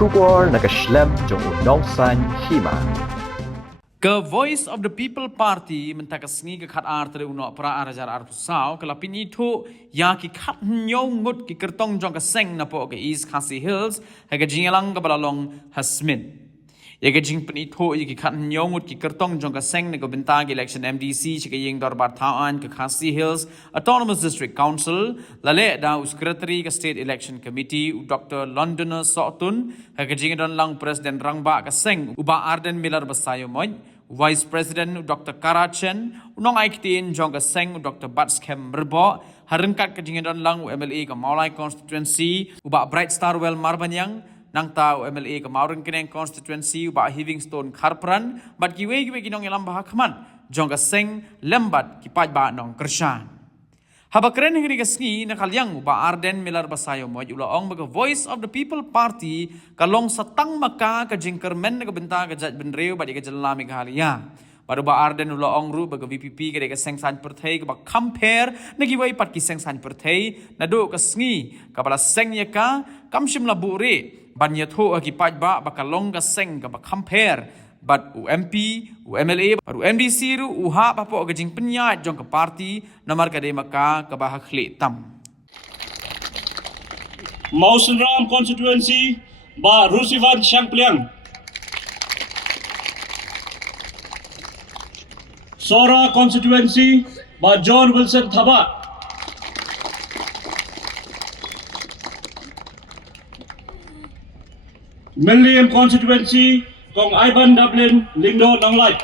Shubor nakaslem jong unongsan hima. Ke Voice of the People Party mentakasngi ke khat arte uno pra arajar arpusau kelapin itu ya ki khat nyongut ki kertong jong ke seng na po ke East Khasi Hills haga jingalang ke balalong Hasmin. Ya ke jing pen itu ya ki khat nyongut ki kertong jong ke seng na ke bintang election MDC chike ying dorbar taan ke Khasi Hills Autonomous District Council lale da secretary ke State Election Committee Dr. Londoner Sotun haga jingadon lang President Rangba ke seng uba Arden Miller basayo moy Vice President Dr. Karachen, unong aiktin jong ka seng Dr. Batskem Merbo, harengkat ke jingadon lang UMLA ke Maulai Constituency, uba Bright Star Well Marbanyang, nang ta UMLA ke Maurang Keneng Constituency, uba Livingstone Karpran, bat kiwe kinong ilang bahakman, jong ka seng lembat kipaj ba nong Kershan. Habakren hingri kasngi nakalyang uba Arden Miller basayo mo ulaong baga Voice of the People Party kalong satang maka ka jingkermen na kabenta ka jat benreu badi ka jalami kahaliya. Baru ba Arden ulaong ru baga VPP ka sengsan pertei ka compare nagiway pat ki sengsan pertei na do kasngi kapala sengnya ka kamshim labure banya tho ki pajba bakalong ka seng ka compare but UMP, UMLA, baru MDC ru uha papo agajing penyat jong ke parti namar kade maka ke bahak tam. Mausenram constituency ba Rusivan Syangpliang. Sora constituency ba John Wilson Thaba. Milliam constituency Kong Ivan Dublin Lindo Nanglai.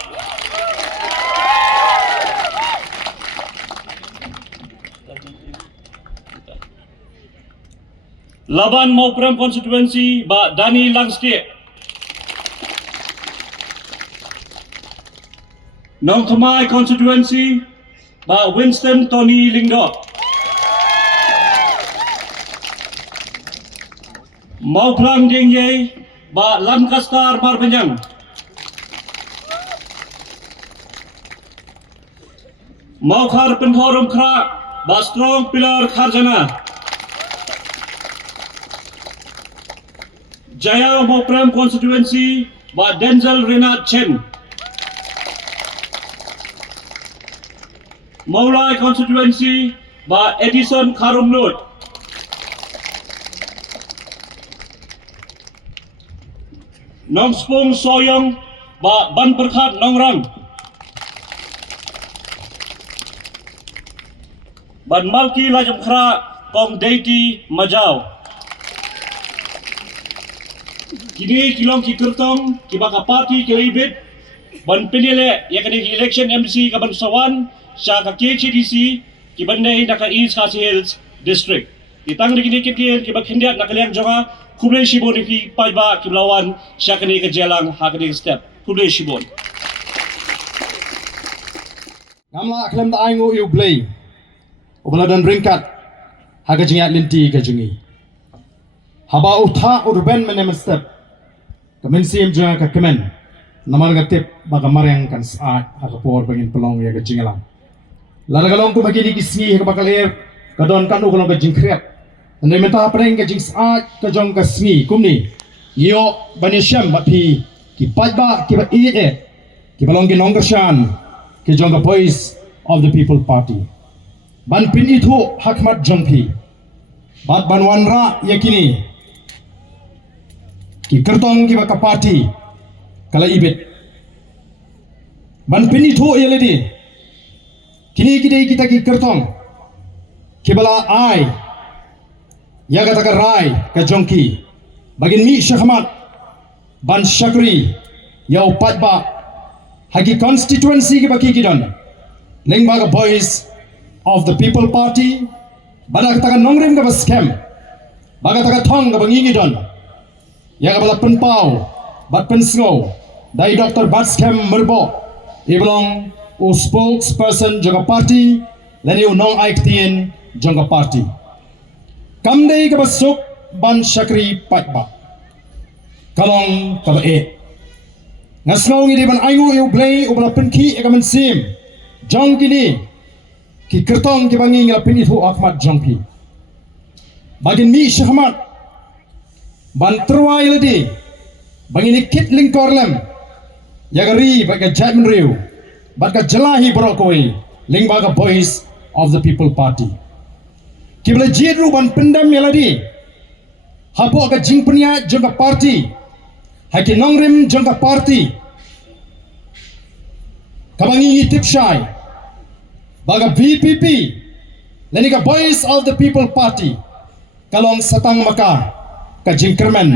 Laban Maupram constituency ba Dani Langske. Nongkamai constituency ba Winston Tony Lindo. Mauplang Jengye ba Lancaster Marbanyang. Maukar Penthorum Kra ba Strong Pillar Kharjana. Jaya Maupram constituency ba Denzel Renat Chen. Maulai constituency ba Edison Karumnut. Nongspung Soyong ba Ban Perkhat Nongrang. Ban Malki Lajam Kra Kong Deiti Majau. Kini kilong ki kertong ki baka parti ki ibit ban penile ya kini election MC ka ban sawan sa ka KCDC ki bandai na ka East Khasi Hills district. Itang dikit ki bak hindiat na kaliang jonga kublai shibon ki pajba ki lawan siya kini ke jelang hakini step kublai shibon ngamla klem da aingo yu blay ubala dan ringkat haga jingat linti ka jingi haba utha urban menem step kamen sim jang ka kemen namar ga tip baga maryang kan saat haga por bangin pelong ya ka jingalang lalagalong ko magini kisngi haga bakal air kadon kanu kalong ka jingkriat Andai minta apreng ke jing saat ke jong ke smi kumni yo banisham bapi ki pajba ki ba ie ki balong ki nonggershan ki jong ke Voice of the People Party ban pin itu hakmat jongpi bat ban wanra yakini ki kertong ki ba ka party kala ibit ban pin itu yeledi kini kita ki kertong ki bala ai ya kata rai ke jongki bagin mi syahmat ban syakri ya upatba hagi constituency ke baki kidan leng baga Voice of the People Party bada kata nongrim ke scam baga kata thong ke bangi kidan ya ke bala penpau bat pensngo dai Dr. Batskem Merbo iblong u spokesperson jaga party leni unong aiktien jaga party Kamdei ke basuk ban syakri pajba kalong kaba ngasngau ngidi ban aingu yu blay ubala penki ekamen sim jong kini ki kertong ki bangi ngila pin itu akmat jongpi bagin mi syahmat ban terwai ladi bangini kit lingkor lem yagari baga judgment riu baga jelahi brokoi ling baga voice of the people party kibla jedru ban pendam yaladi hapo aga jingpenia jongka party haki nongrim jongka party kabangi tipshai baga VPP lani ka voice of the people party kalong satang maka ka jingkermen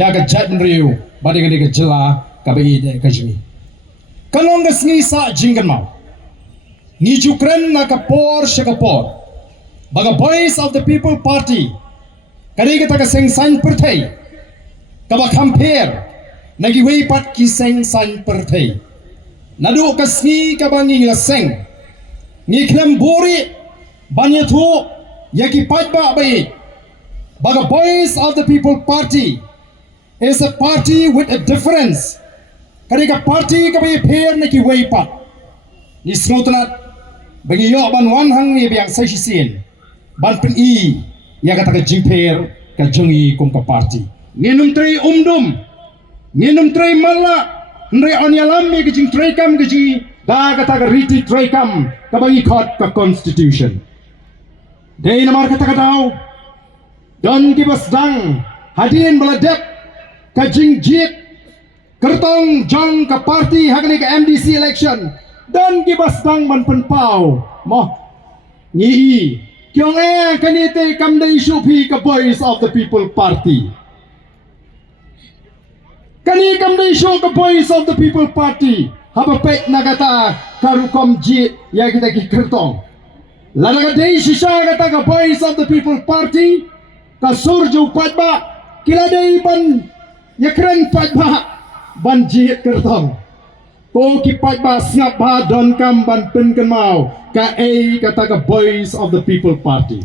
ya ka judgment riu badiga diga jela kabai de kajmi kalong ga sngi sa jingan mau ni jukren na ka por shakapor baga voice of the people party kari ka taka seng san perthai kaba compare nagi wei pat ki seng san perthai nadu ka sngi ka bangi la seng ni klam buri banya thu yaki patba bai baga voice of the people party is a party with a difference kari ka party ka bai pair naki wei pat ni snotnat bagi yo ban wan hang ni biang sai sin ban pen i ya kata ka jingper ka jungi kum ka party nginum trei umdum nginum trei mala ndre on yalam mi ka jing trei kam ka ji ba kata ka riti trei kam ka bagi khot ka constitution dei namar kata ka daw don ki basdang hadin baladep ka jing jit kertong jong ka party hagni ka MDC election dan ki basdang man pen pau mo ni kyong kanite kamdai shupi ka voice of the people party kani kamdai show ka voice of the people party haba pek nagata karukom jit ya kita ki kertong lanaga dei shisha kata ka voice of the people party ka surju patba kila dei ban yakren patba ban jit kertong ko ki patba snap ba don kam ban pen kan mau ka kata ka voice of the people party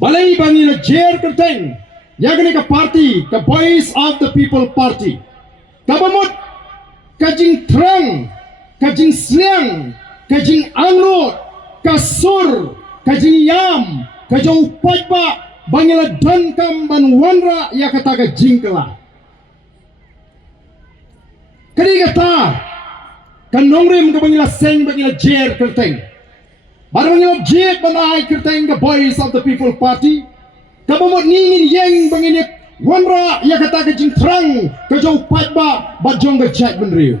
balai bangi la jer kerteng yagni ka party ka voice of the people party kabamut kajing trang kajing sliang kajing angrot kasur kajing yam kajau patba bangi la don kam ban wanra ya kata ka jingkala kadi kata kan nongrim ka bangila seng bangila jer kerteng bar bangila jet banai kerteng ka voice of the people party ka bamot ningin yeng bangini wanra ya kata ka jing trang ka jau patba bajong ka chat benriu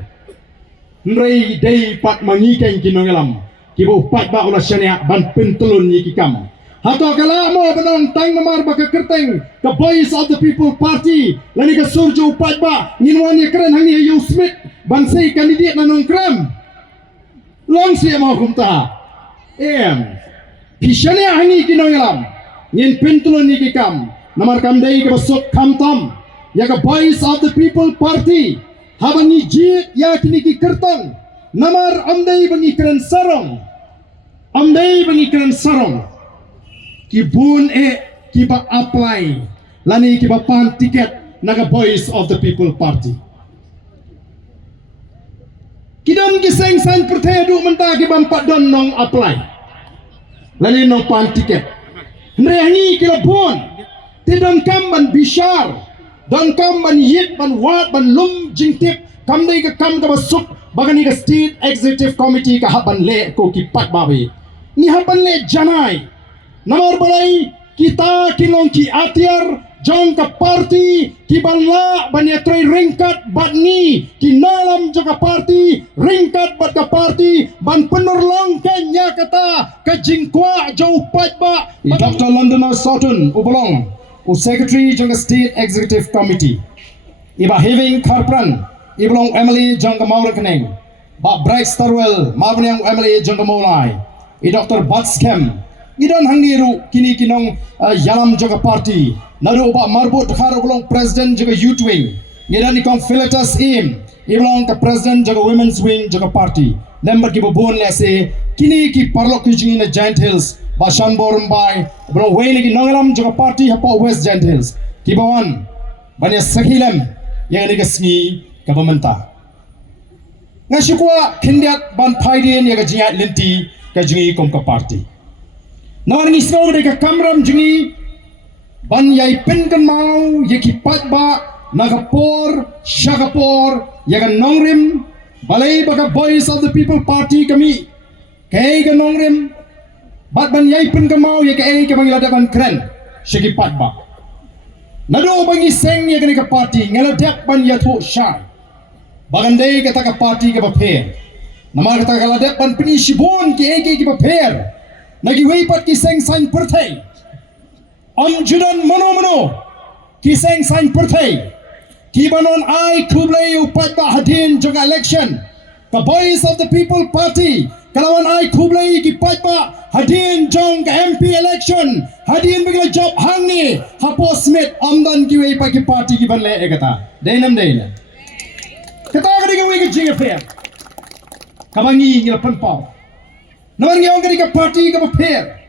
nrei dei pat mangi keng kinongelam kibo patba ula shania ban pentulun yi kikam hato kala mo banong tang namar baka kerteng ka voice of the people party lani ka surjo patba nginwan ya keren hangi yu smith ban sei kandidat nanong kram long si mo kumta pishania hangi kinongelam ngin pentulun yi kikam namar kamdei ka basok kamtam ya ka voice of the people party habani jit ya kini ki kertong namar amdei bangi keren sarong kibun kiba apply lani kiba pan tiket naga voice of the people party kidon giseng san pertedu menta kiba empat don nong apply lani nong pan tiket nrehangi kila bun tidon kam ban bishar don kam ban yit ban wat ban lum jingtip kam dai ka kam ka basuk bagani ka state executive committee ka haban le ko ki pat babi ni haban le janai namar balai kita kinong ki atiar jong ka party ki balla banya tray ringkat batni ki nalam joka party ringkat bat ka party ban penur long kenya kata ka jingkwa jau patba Dr. London Sutton ubolong secretary jong state executive committee iba having karpran ibolong Emily jong ka mawra kaneng ba Bryce Starwell mabnyang Emily jong ka molai Dr. Batskem idon hangiru kini kinong yalam juga party naru ba marbut kharo bolong president juga youth wing ngidan ikong Philetus im ibolong ka president juga women's wing juga party lembar ki bobon lese kini ki parlok ki jingina Giant Hills ba Shanborum bai bolong wayne ki nongalam juga party hapo West Giant Hills ki bawan banya sakilem yang ni kasngi ka bamenta ngasukwa kindiat ban paidin ya ka jingat linti ka jingi kom ka party nawan ngi snow de ka kamram jingi ban yai pen kan mau ye ki pat ba nagapor shagapor ya kan nongrim balai baga Voice of the People Party kami kay kan nongrim bat ban yai pen kan mau ye kay ka bangila ban kren shagi pat ba nado bangi seng ye kan ka party ngeladak ban ya thu sha bagandai kata ka party ka bapher nama kata ka ladak ban pini shibon ki ege ki bapher nagi wei pat ki seng sang perthai Judan mono kiseng sain perthai kibanon ai kublai upat ba hadin jong election the Voice of the People Party kalawan ai kublai ki pat ba hadin jong MP election hadin bigla job hangni hapo smith amdan ki wei pa ki party ki banle ekata dainam daina kata kadi ki wei ki jing affair kabangi ngil panpau naman ngi ong ka party ka affair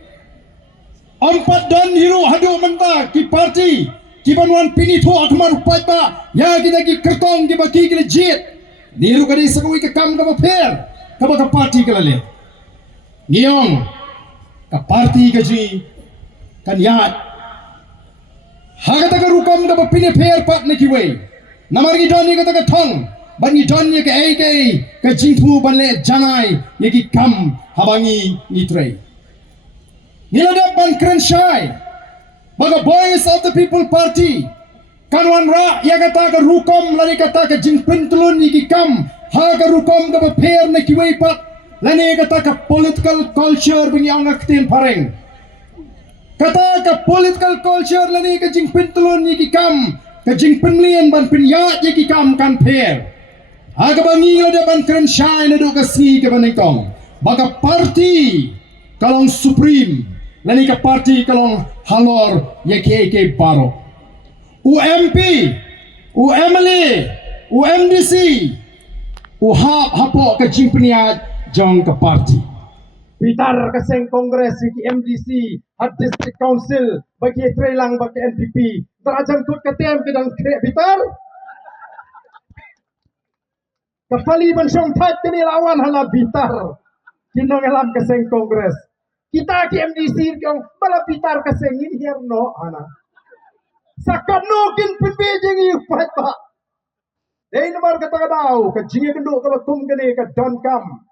Empat dan hiru hadu menta ki parti ki banuan pini tho akmar upat ba ya kita ki kertong ki baki ki legit niru kadi sakui ka kam ka fair ka ba ka parti ka lale ngiong ka parti ka ji kan yat hagata ka rukam ka ba pini fair pat ne ki wei namar ki doni ka ta ka thong ban ki don ye ka ai ka jingthu ban le janai ye ki kam habangi ni trei Niladap ban keren syai baga Voice of the People Party kanwan ra ya kata ka rukom lani kata ka jingpen tulun iki kam ha ka rukom ka bapher na kiwei pat lani kata ka political culture bingi ang aktin pareng kata ka political culture lani ka jingpen tulun iki kam ka jingpen lian ban pinyat iki kam kan pher ha ka bangi niladap ban keren syai na do ka si ka banengkong baga party kalong supreme lani ka parti kalong halor ye ke baro UMP UMLA UMDC hapo ka jingpniat jong ka parti pitar ka seng kongres ki MDC hat district council bagi trelang bagi NPP terajang tut ka tem kedang kre pitar kapali ban song that kini lawan hala pitar kinong elam ka seng kongres kita ki MDC kyong bala pitar ka sengin herno ana sakap no kin pinbejing yu pat ba dei namar ka tagadaw ka jingi kendo ka batum kene ka don kam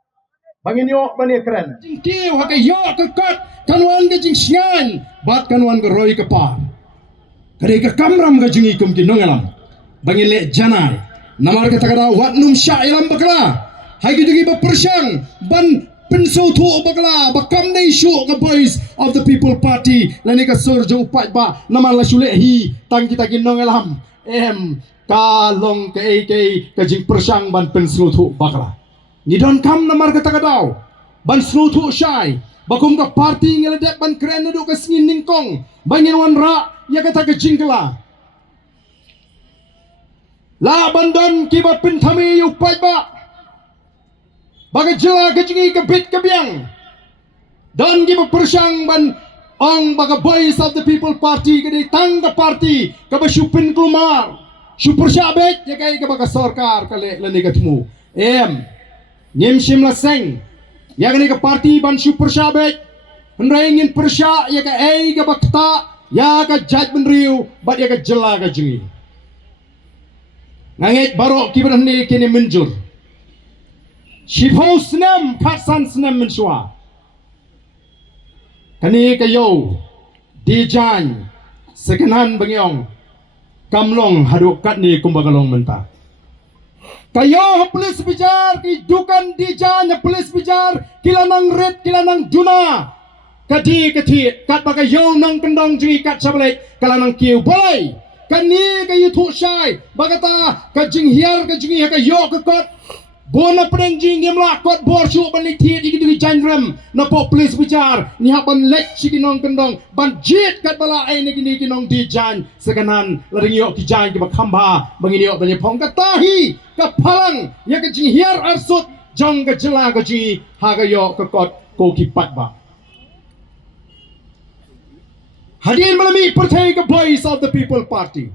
bangin yo bani kren jingki wa ka yo ka kat kanwan ka jing sian bat kanwan ka roy ka pa kare ka kamram ka jingi kum ki nongalam bangin le janai namar ka tagadaw wat num sha ilam bakla hai ki dugi ba persyang ban Penso tu bagla bakam na isu ka Voice of the People Party lani ka surjo upat ba naman la sulehi tang kita ginong elam kalong ka ka jing persyang ban penso tu bagla ni don kam namar ka tagadaw ban slo tu syai bakum ka party ngeledek ban kren do ka singin ningkong bangin wan ra ya kata ka jingkla la bandon kiba pintami upat ba baga jela kejingi ke bit ke biang dan giba persyang ban ong baga Voice of the People Party ke di tangga party ke ba syupin kelumar syuper syabet ya kai ke baga sorkar kale lani ketemu nyem shim la seng ya ke party ban syuper syabet hendrai ingin persya ya ke ke bakta ya ke judgment riu bat ya ke jela kejingi ngangit barok kiba ni kini menjur Shipho senam katsan senam mensua. Kani kayo dijan sekanan bangyong kamlong haduk kat ni kumbagalong menta. Kayo polis bijar ki dukan dijan polis bijar kilanang red kilanang duna. Kati kat bagayo nang kendong jingi kat sabalek kalanang kiu boleh. Kani kayo tu syai bagata kajing hiar kajing kayo kekot bona penjing game lah kot bor syuk ban lithi di di jangram na po police bicar ni haban lek sikinong kendong ban jit kat bala ai ni kinong di jan sekanan laring yok ki jan ki bakhamba bangini yok bani phong katahi ka phalang ya ka jing hiar arsut jong ka jela ka ji ha ka yok ka kot ko ki pat ba hadin malami percaya ka Voice of the People Party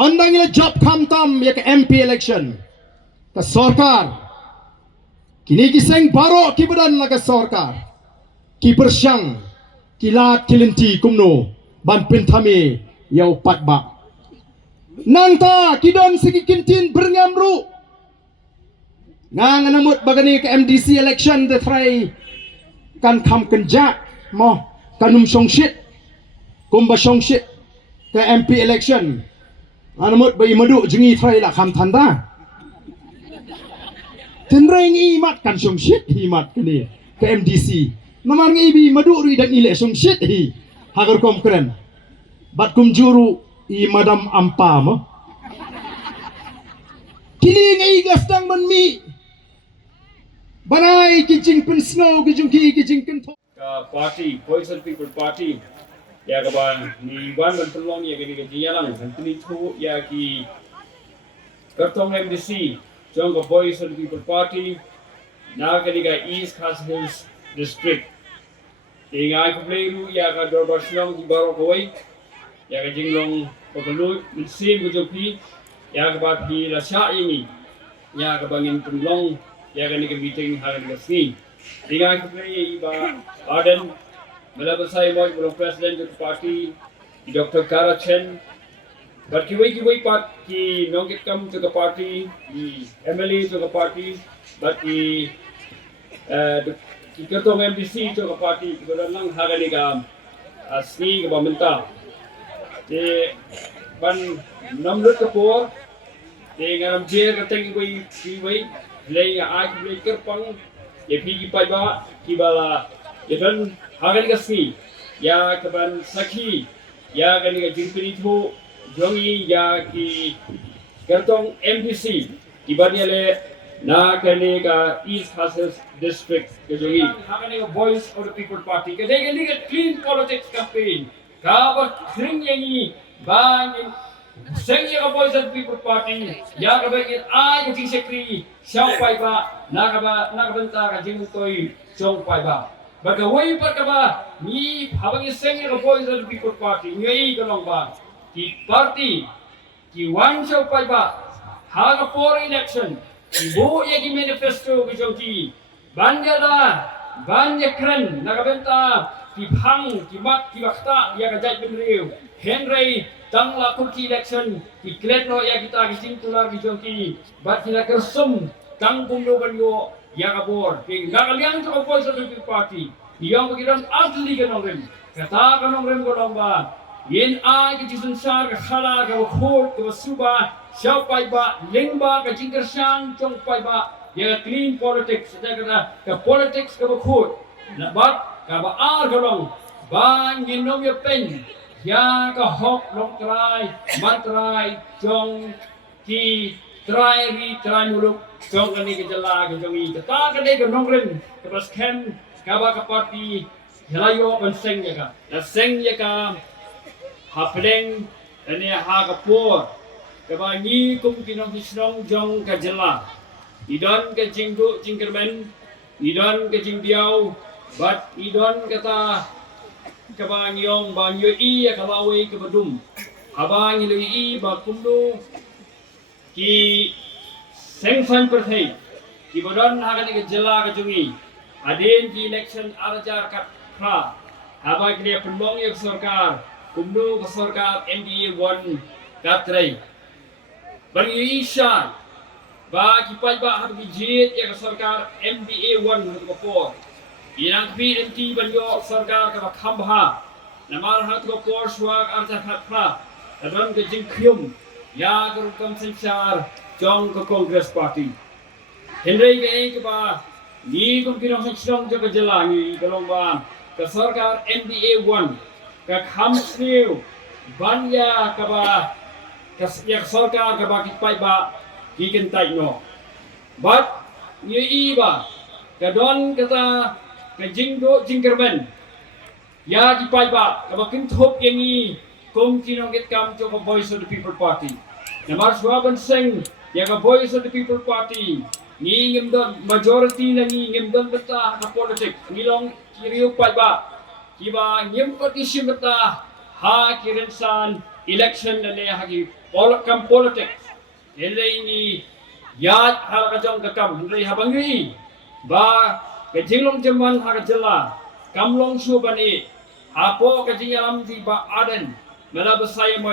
andang ila job kamtam ya ke MP election ka sorkar kini kiseng baro ki badan la ka sorkar ki persyang kilat kilinti kumno ban pentame yau patba nanta kidon segi kintin berngamru ngang namut bagani ke MDC election the try kan kam kenjak mo kanum songshit kumba songshit ke MP election anamut bai madu jengi try la kam tanda tenreng imat kan songshit himat kini ke MDC namar ngi bi madu ri dan ile songshit hi hagar kom keren bat kum juru i madam ampa mo kini ngai gastang man mi banai kijing pen snow kijung kento party Voice of the People Party ya kaban ni wan ban pelong ya gini gini lang santuni tu ya ki kartong MDC jong ka Voice of the People Party na gini ka East Khas Hills District ingai ko play ya ka dorbar silong di baro koi ya ka jinglong pagulu minsim ko jopi ya ka ba pi la sha ini ya ka bangin pelong ya gini ka meeting hari ni ingai ko play ba Aden Malaba saya mau belum presiden dari parti Dr. Kara Chen berkiwai part ki nongkit kam juga parti di MLA juga parti berki ki ketua MDC juga parti kebetulan hari ni kam asli ke pemerintah di ban 6 lut kepor di ngaram jer keteng kiwai lei ai kiwai kerpang ya pi pai ba ki bala dan hari kasih ya kaban sakhi ya kani ka jingpini thu jongi ya ki kartong MDC ibadiale na kani ka East Khas Hills District ke jongi kani ka Voice of the People Party ke kani ka clean politics campaign ka ba kring yangi bang sengya ka Voice of the People Party ya ka ba ki ai ka jing sekri siao pai ba na ka banta ka jing toi chong pai ba Bagawai perkaba ni habang iseng ni Voice of the People Party ngai kalong ba ki party ki wan show pai ba haga for election ki bo ye ki manifesto ki jongki banya kren nakabenta ki phang ki mat ki wakta ya ka jai benriu henry tang la kurki election ki kletno ya kita ki sintular ki jongki bat kila kersum tang bunglo banyo ya kabor ki ngakaliang to Voice of the People Party yang begiran asli kanongren kata kanongren golomba yen ai ke jisun sar ka khala ka khot ka suba siapai ba lengba ka jingker sang chong pai ba ya clean politics da ka politics ka khot na bat ka ba ar golong ba nginom ya pen ya ka hok long trai matrai chong ki trai muluk chong ani ke jala ke jongi kata ka de ka nongren ka pas kem kaba ka parti helayo ban seng ya ka hapeleng ane ha ka por kaba ni kum kinong hisrong jong ka jela idon ka jingdu jingkermen idon ka jingdiao bat idon kata kaba nyong ba nyo I ya kalawe ka badum aba ngi I ba kumdu ki seng san perthei ki bodon ha ka jela ka jungi adin di election arajar kat pra haba kini penmong yang sarkar kumdu sarkar NDA 1 katrai bagi isya ba kipai ba hab bijit yang sarkar MDA 1 ko yang PNT banyo sarkar ka khambha namar hat ko por swag arajar kat pra adon ke jingkhyum ya guru kam sanchar jong ko Congress Party henry ke ba ni kum kinong song jaga jalangi kalong ba ka sarkar NDA 1 ka khamsniu banya ka ba ka yak sarkar ka ba kipai ba kikentai no but ni iba ka don kata ka jingdo jingkerben ya kipai ba ka ba kinthop yangi kum kinong git kam to Voice of the People Party namar swaban seng ya ka Voice of the People Party ngingim don majority na ngingim don beta na politik ngilong kiriu pai ba kiba ngim petition beta ha kirensan election na ne hagi kam politics hele ini ya hal ka jong ka kam hele habangi ba ke jinglong jaman ha ka jela kamlong su bani Apo kajing alam di ba aden mala besaya mo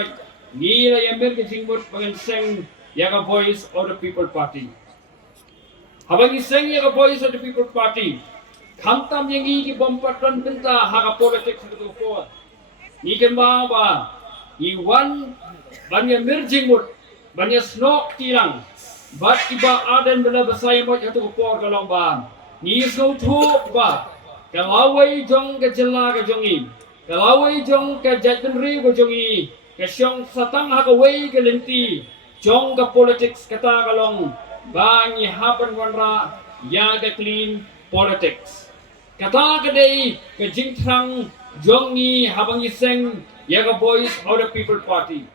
ngira yang mer kajing mut pangan seng yaga voice of the people party. Habang iseng yaga voice of the people party. Kantam yang iki bompatan benta haga politik itu ko. Ikan ba iwan banyak merging mut banyak snok tilang. Bat iba aden mala besaya mo itu ko kalong ban. Ni so tu ba. Kalawai jong ke jela ke jongi, kalawai jong ke jatbenri ke jongi, ke syong satang hakawai ke lenti, jong ke politics kata kalong, bangi hapan wanra ya ke clean politics. Kata kedai ke jingtrang jongi habang iseng ya ke voice of the people party.